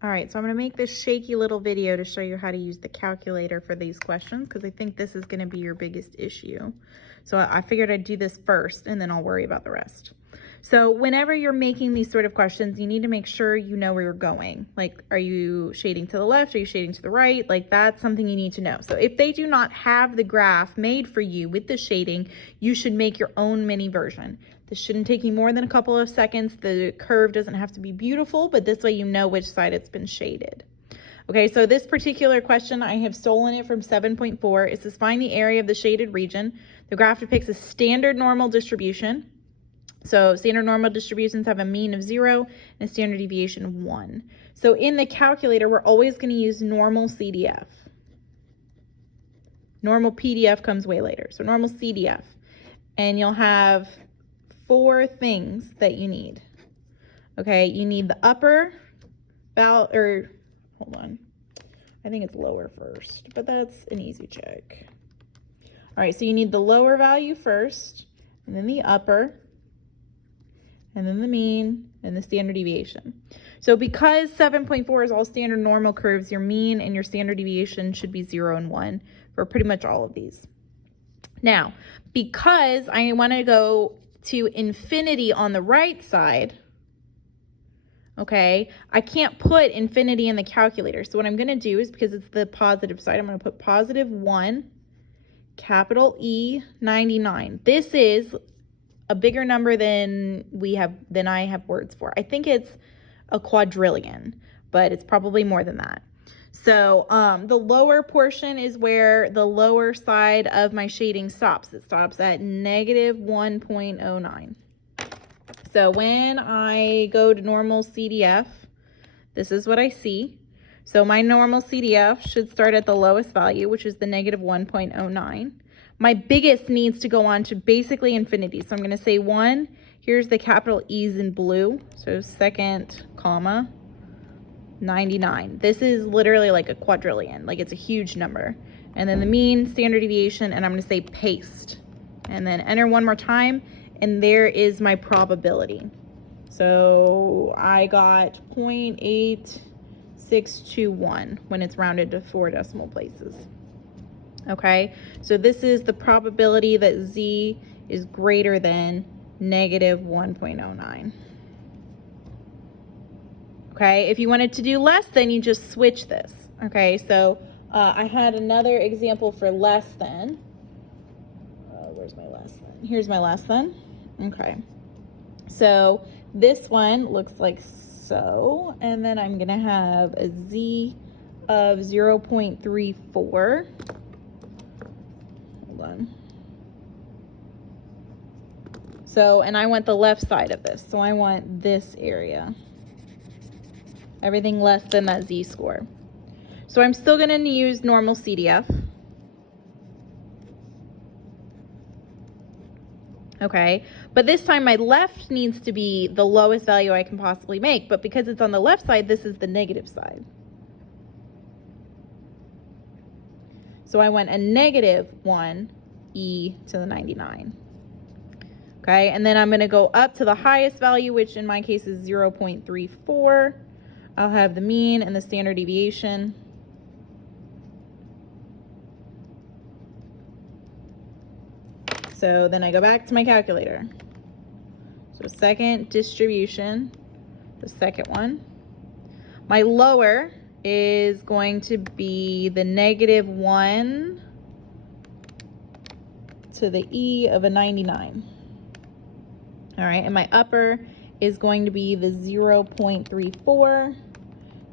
All right, so I'm gonna make this shaky little video to show you how to use the calculator for these questions, because I think this is gonna be your biggest issue. So I figured I'd do this first and then I'll worry about the rest. So whenever you're making these sort of questions, you need to make sure you know where you're going. Like, are you shading to the left? Are you shading to the right? Like, that's something you need to know. So if they do not have the graph made for you with the shading, you should make your own mini version. This shouldn't take you more than a couple of seconds. The curve doesn't have to be beautiful, but this way you know which side it's been shaded. Okay, so this particular question, I have stolen it from 7.4. It says find the area of the shaded region. The graph depicts a standard normal distribution. So standard normal distributions have a mean of 0 and a standard deviation of 1. So in the calculator, we're always going to use normal CDF. Normal PDF comes way later. So normal CDF. And you'll have 4 things that you need. Okay, you need the upper hold on. I think it's lower first, but that's an easy check. All right, so you need the lower value first, and then the upper, and then the mean, and the standard deviation. So because 7.4 is all standard normal curves, your mean and your standard deviation should be 0 and 1 for pretty much all of these. Now, because I want to go to infinity on the right side, okay, I can't put infinity in the calculator. So what I'm going to do is, because it's the positive side, I'm going to put positive 1, capital E, 99. This is a bigger number than I have words for. I think it's a quadrillion, but it's probably more than that. So the lower portion is where the lower side of my shading stops. It stops at negative 1.09. So when I go to normal CDF, this is what I see. So my normal CDF should start at the lowest value, which is the negative 1.09. My biggest needs to go on to basically infinity. So I'm going to say 1. Here's the capital E's in blue. So second comma, 99. This is literally like a quadrillion. Like, it's a huge number. And then the mean, standard deviation, and I'm going to say paste. And then enter one more time. And there is my probability. So I got 0.8621 when it's rounded to 4 decimal places. Okay, so this is the probability that Z is greater than negative 1.09. Okay, if you wanted to do less than, you just switch this. Okay, so I had another example for less than. Where's my less than? Here's my less than. Okay, so this one looks like so, and then I'm gonna have a Z of 0.34. Hold on. So, and I want the left side of this, so I want this area. Everything less than that Z score. So I'm still gonna use normal CDF. Okay, but this time my left needs to be the lowest value I can possibly make, but because it's on the left side, this is the negative side. So I want a negative 1 E to the 99. Okay, and then I'm gonna go up to the highest value, which in my case is 0.34. I'll have the mean and the standard deviation. So then I go back to my calculator. So second distribution, the second one. My lower is going to be the negative 1 to the E of a 99. All right, and my upper is going to be the 0.34.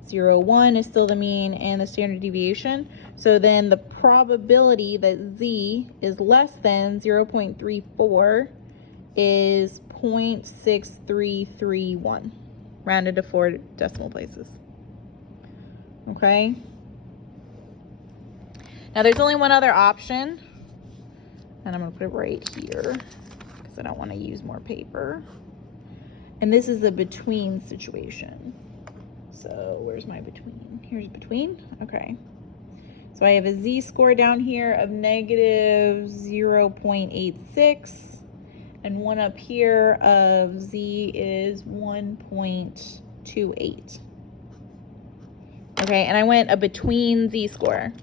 0.1 is still the mean and the standard deviation. So then the probability that Z is less than 0.34 is 0.6331, rounded to 4 decimal places. Okay. Now there's only one other option, and I'm gonna put it right here because I don't want to use more paper. And this is a between situation. So where's my between? Here's between. Okay. So I have a Z score down here of negative 0.86 and one up here of Z is 1.28. Okay, and I went a between z-score.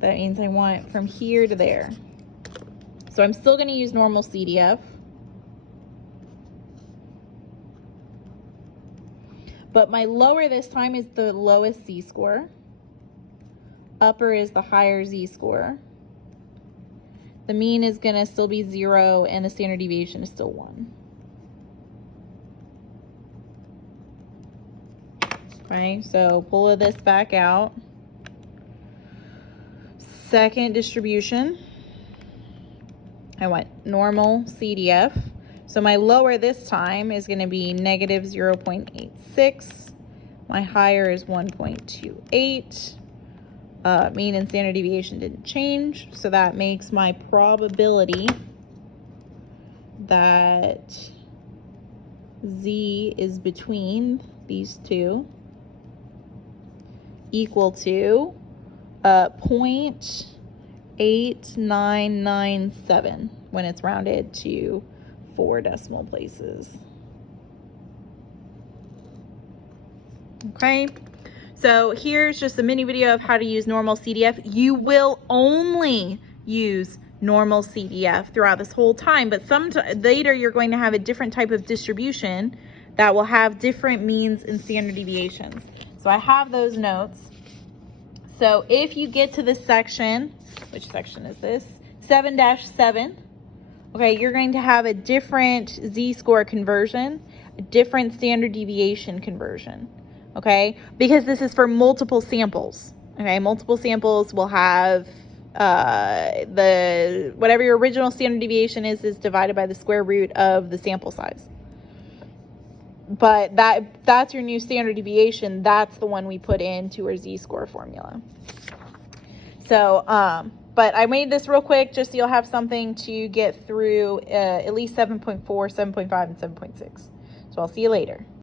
That means I want from here to there. So I'm still going to use normal CDF. But my lower this time is the lowest z-score. Upper is the higher z-score. The mean is going to still be 0, and the standard deviation is still 1. Okay, so pull this back out. Second distribution, I want normal CDF. So my lower this time is going to be negative 0.86. My higher is 1.28. Mean and standard deviation didn't change, so that makes my probability that Z is between these two equal to 0.8997 when it's rounded to 4 decimal places. Okay, so here's just a mini video of how to use normal CDF. You will only use normal CDF throughout this whole time, but later you're going to have a different type of distribution that will have different means and standard deviations. So I have those notes. So if you get to this section, which section is this? 7-7. Okay, you're going to have a different z-score conversion, a different standard deviation conversion. Okay, because this is for multiple samples. Okay, multiple samples will have whatever your original standard deviation is divided by the square root of the sample size. But that's your new standard deviation. That's the one we put into our z-score formula. So, but I made this real quick just so you'll have something to get through at least 7.4, 7.5, and 7.6. So I'll see you later.